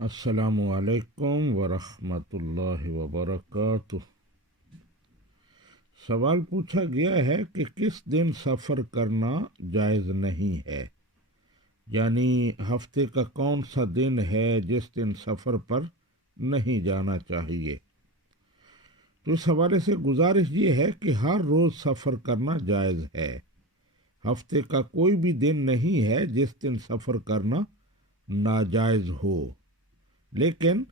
السلام علیکم ورحمۃ اللہ وبرکاتہ۔ سوال پوچھا گیا ہے کہ کس دن سفر کرنا جائز نہیں ہے، یعنی ہفتے کا کون سا دن ہے جس دن سفر پر نہیں جانا چاہیے۔ تو اس حوالے سے گزارش یہ ہے کہ ہر روز سفر کرنا جائز ہے۔ ہفتے کا کوئی بھی دن نہیں ہے جس دن سفر کرنا ناجائز ہو، لیکن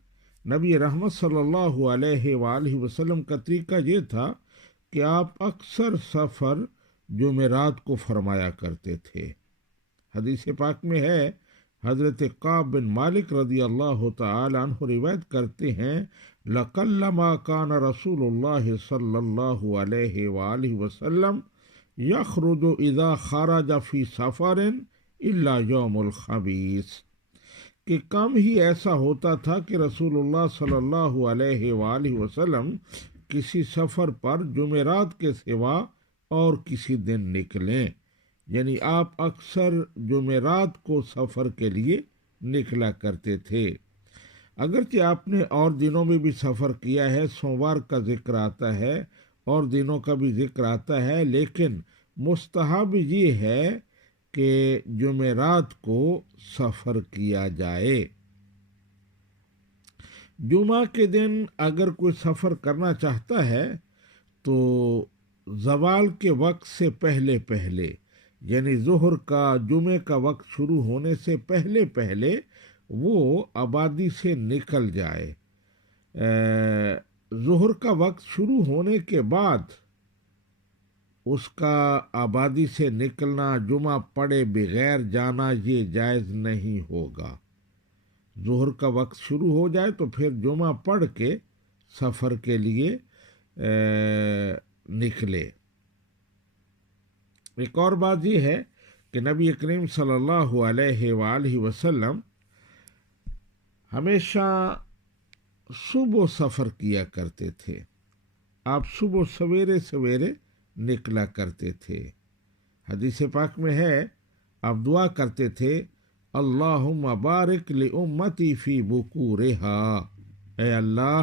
نبی رحمت صلی اللہ علیہ وآلہ وسلم کا طریقہ یہ تھا کہ آپ اکثر سفر جمعرات کو فرمایا کرتے تھے۔ حدیث پاک میں ہے، حضرت کعب بن مالک رضی اللہ تعالی عنہ روایت کرتے ہیں، لَقَلَّمَا كَانَ رسول اللہ صلی اللہ علیہ وآلہ وسلم يخرج اذا خرج فی سفر الا یوم الخمیس، کہ کم ہی ایسا ہوتا تھا کہ رسول اللہ صلی اللہ علیہ وآلہ وسلم کسی سفر پر جمعرات کے سوا اور کسی دن نکلیں، یعنی آپ اکثر جمعرات کو سفر کے لیے نکلا کرتے تھے۔ اگرچہ آپ نے اور دنوں میں بھی سفر کیا ہے، سوموار کا ذکر آتا ہے اور دنوں کا بھی ذکر آتا ہے، لیکن مستحب یہ ہے کہ جمعرات کو سفر کیا جائے۔ جمعہ کے دن اگر کوئی سفر کرنا چاہتا ہے تو زوال کے وقت سے پہلے پہلے، یعنی ظہر کا جمعے کا وقت شروع ہونے سے پہلے پہلے وہ آبادی سے نکل جائے۔ ظہر کا وقت شروع ہونے کے بعد اس کا آبادی سے نکلنا، جمعہ پڑھے بغیر جانا، یہ جائز نہیں ہوگا۔ ظہر کا وقت شروع ہو جائے تو پھر جمعہ پڑھ کے سفر کے لیے نکلے۔ ایک اور بات یہ ہے کہ نبی کریم صلی اللہ علیہ وآلہ وسلم ہمیشہ صبح سفر کیا کرتے تھے۔ آپ صبح سویرے سویرے نکلا کرتے تھے۔ حدیث پاک میں ہے، آپ دعا کرتے تھے، اللہم بارک لامتی فی بکورہا، اے اللہ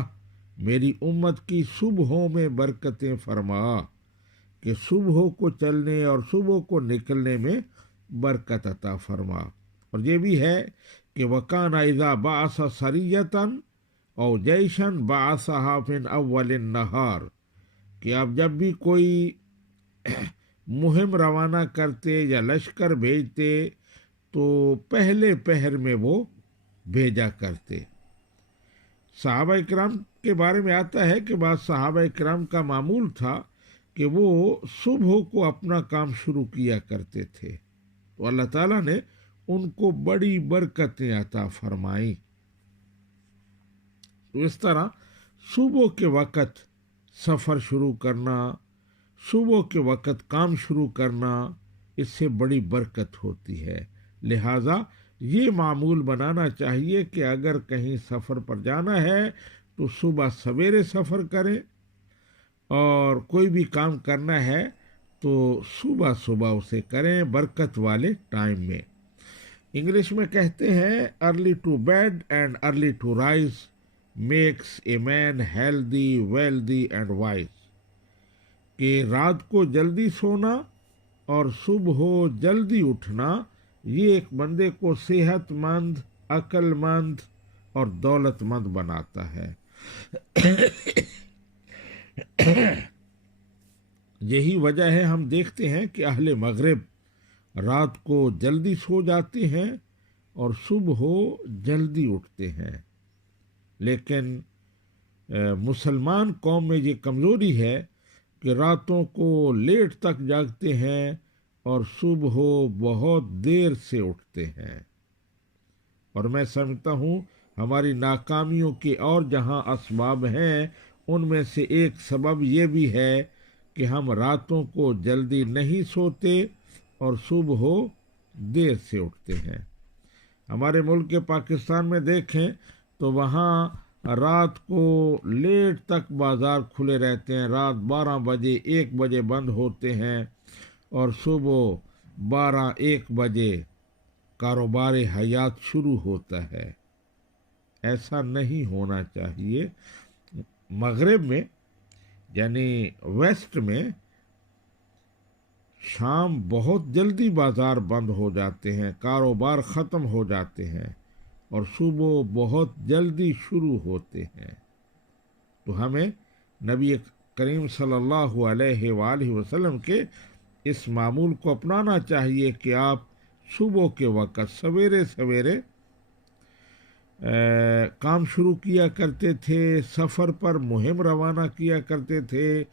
میری امت کی صبحوں میں برکتیں فرما، کہ صبح کو چلنے اور صبح کو نکلنے میں برکت عطا فرما۔ اور یہ بھی ہے کہ وَكَانَ إِذَا بَعَثَ سَرِيَّةً أَوْ جَيْشًا بَعَثَهَا مِنْ أَوَّلِ النَّهَارِ، کہ آپ جب بھی کوئی مہم روانہ کرتے یا لشکر بھیجتے تو پہلے پہر میں وہ بھیجا کرتے۔ صحابہ اکرام کے بارے میں آتا ہے کہ بعض صحابہ اکرام کا معمول تھا کہ وہ صبح کو اپنا کام شروع کیا کرتے تھے، تو اللہ تعالیٰ نے ان کو بڑی برکتیں عطا فرمائیں۔ تو اس طرح صبح کے وقت سفر شروع کرنا، صبح کے وقت کام شروع کرنا، اس سے بڑی برکت ہوتی ہے۔ لہٰذا یہ معمول بنانا چاہیے کہ اگر کہیں سفر پر جانا ہے تو صبح سویرے سفر کریں، اور کوئی بھی کام کرنا ہے تو صبح صبح اسے کریں، برکت والے ٹائم میں۔ انگلش میں کہتے ہیں، early to bed and early to rise makes a man healthy wealthy and wise, کہ رات کو جلدی سونا اور صبح جلدی اٹھنا یہ ایک بندے کو صحت مند، عقل مند اور دولت مند بناتا ہے۔ یہی وجہ ہے ہم دیکھتے ہیں کہ اہل مغرب رات کو جلدی سو جاتے ہیں اور صبح جلدی اٹھتے ہیں، لیکن مسلمان قوم میں یہ کمزوری ہے کہ راتوں کو لیٹ تک جاگتے ہیں اور صبح بہت دیر سے اٹھتے ہیں۔ اور میں سمجھتا ہوں ہماری ناکامیوں کے اور جہاں اسباب ہیں، ان میں سے ایک سبب یہ بھی ہے کہ ہم راتوں کو جلدی نہیں سوتے اور صبح دیر سے اٹھتے ہیں۔ ہمارے ملک پاکستان میں دیکھیں تو وہاں رات کو لیٹ تک بازار کھلے رہتے ہیں، رات 12 بجے 1 بجے بند ہوتے ہیں، اور صبح 12-1 بجے کاروبار حیات شروع ہوتا ہے۔ ایسا نہیں ہونا چاہیے۔ مغرب میں یعنی ویسٹ میں شام بہت جلدی بازار بند ہو جاتے ہیں، کاروبار ختم ہو جاتے ہیں، اور صبح بہت جلدی شروع ہوتے ہیں۔ تو ہمیں نبی کریم صلی اللہ علیہ وآلہ وسلم کے اس معمول کو اپنانا چاہیے کہ آپ صبح کے وقت سویرے سویرے کام شروع کیا کرتے تھے، سفر پر مہم روانہ کیا کرتے تھے،